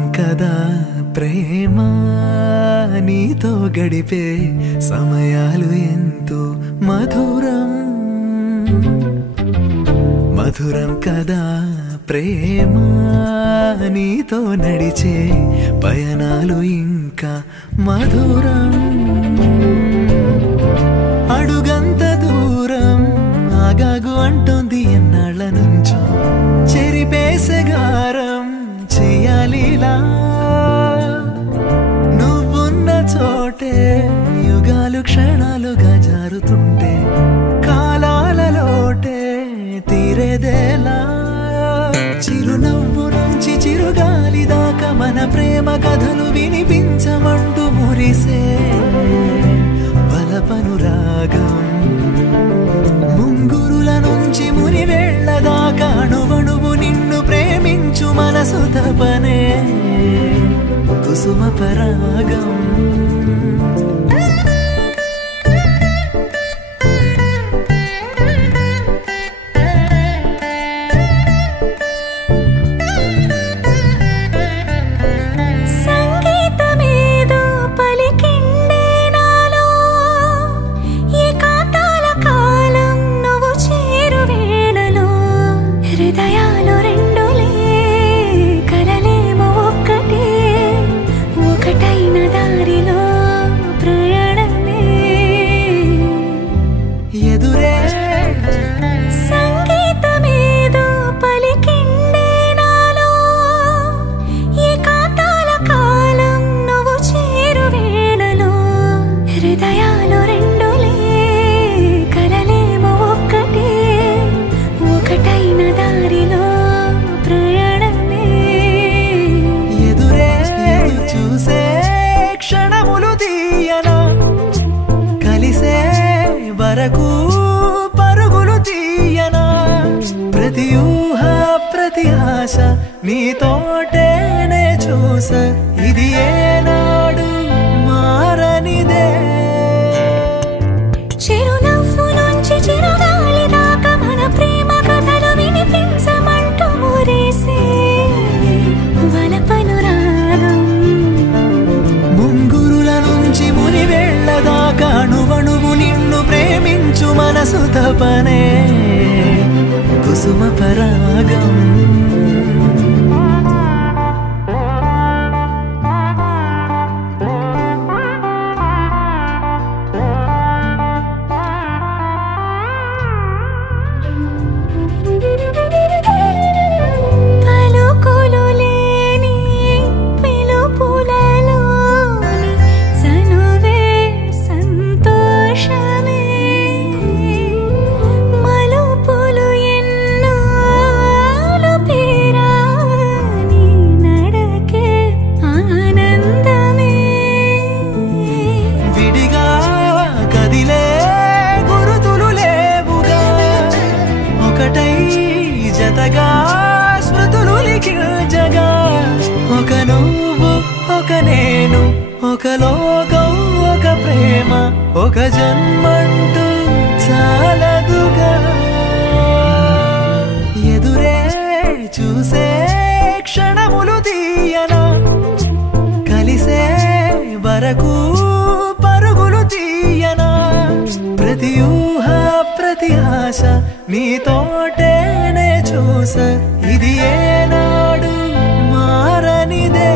మధురం కదా ప్రేమ నీతో గడిపే సమయాలు ఎంతో మధురం మధురం కదా ప్రేమ నీతో నడిచే పయనాలు ఇంకా మధురం అడుగంత దూరం ఆగాగు అంటోంది ఎన్నాళ్ళ నుంచో చెరిపేసగారం చెయ్యాలిలా నువ్వున్న చోటే యుగాలు క్షణాలుగా జారుతుంటే కాలాలలోటే తీరేదేలా చిరునవ్వు నుంచి చిరుగాలి దాకా మన ప్రేమ కథలు వినిపించమంటూ మురిసే బలపనురాగం ముంగురుల నుంచి మునివేళ్ల దాకా అణువణువు నిన్ను ప్రేమించు మనసు తపనే కుసుమ పరాగం పరుగులు తీయనా ప్రతి ఊహ ప్రతి ఆశ నీతోటేనే చూసా ఇది ఏనాడు మారనిదే చిరునవ్వు నుంచి చిరుగాలి దాకా మన ప్రేమ కథలు వినిపించమంటూ మురిసే వలపనురాగం ముంగురుల నుంచి మునివేళ్ల దాకా అణువణువు నిన్ను ప్రేమించు మనసు తపనే కుసుమ పరాగం జతగా స్మృతులు లిఖించగా ఒక నువ్వు ఒక నేను ఒక లోకం ఒక ప్రేమ ఒక జన్మంటూ చాలదుగా ఎదురే చూసే క్షణములు తీయనా కలిసే వరకు పరుగులు తీయనా ప్రతి ఊహ ప్రతి ఆశ నీతోటేనే చూసా ఇది ఏనాడు మారనిదే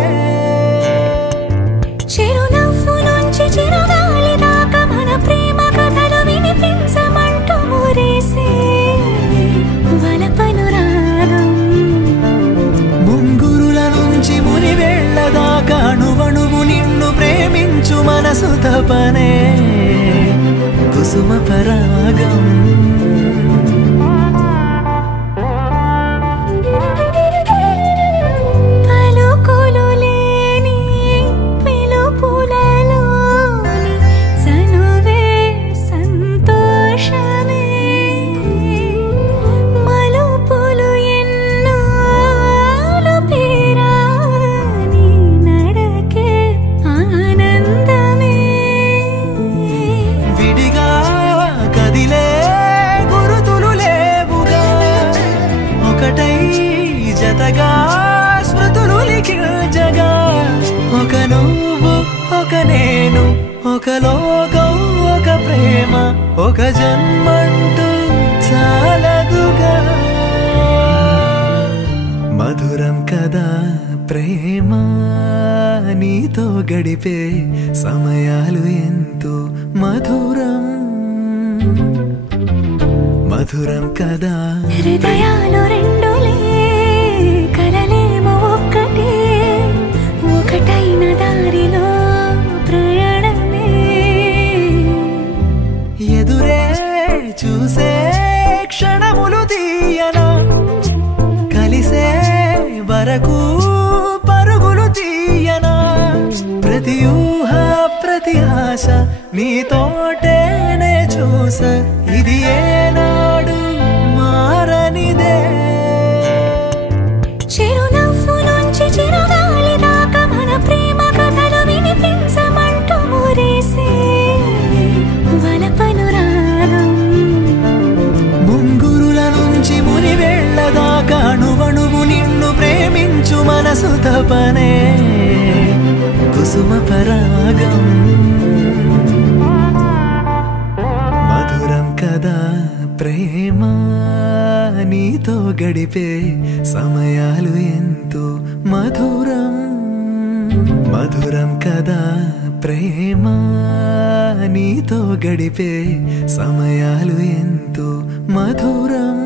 చిరునవ్వు నుంచి చిరుగాలి దాకా మన ప్రేమ కథలు వినిపించమంటూ మురిసే వలపనురాగం ముంగురుల నుంచి మునివేళ్ల దాకా అణువణువు నిన్ను ప్రేమించు మనసు తపనే కుసుమ పరాగం జతగా స్మృతులు లిఖించగా ఒక లోకం ఒక ప్రేమ ఒక జన్మంటూ చాలదుగా మధురం కదా ప్రేమ నీతో గడిపే సమయాలు ఎంతో మధురం మధురం కదా హృదయాలు రెండులే కలలేమో ఒక్కటే ఒకటైన దారిలో ప్రయాణమే ఎదురే చూసే క్షణములు తీయనా కలిసే వరకు పరుగులు తీయనా ప్రతి ఊహ ప్రతి ఆశ నీతోటేనే చూస ఇది ఏనాడు మారనిదే చిరునవ్వు నుంచి చిరుగాలి దాకా మన ప్రేమ కథలు వినిపించమంటూ మురిసే వలపనురాగం ముంగురుల నుంచి మునివేళ్ల దాకా అణువణువు నిన్ను ప్రేమించు మనసు తపనే కుసుమ పరాగం మధురం కదా ప్రేమ నీతో గడిపే సమయాలు ఎంతో మధురం మధురం కదా ప్రేమ నీతో గడిపే సమయాలు ఎంతో మధురం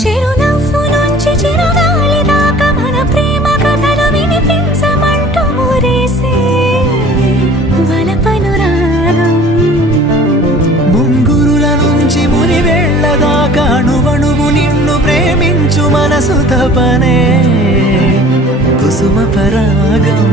చిరునవ్వు నుంచి చిరుగాలి దాకా మన ప్రేమ కథలు వినిపించమంటూ మురిసే వలపనురాగం ముంగురుల నుంచి మునివేళ్ల దాకా అణువణువు నిన్ను ప్రేమించు మనసు తపనే కుసుమ పరాగం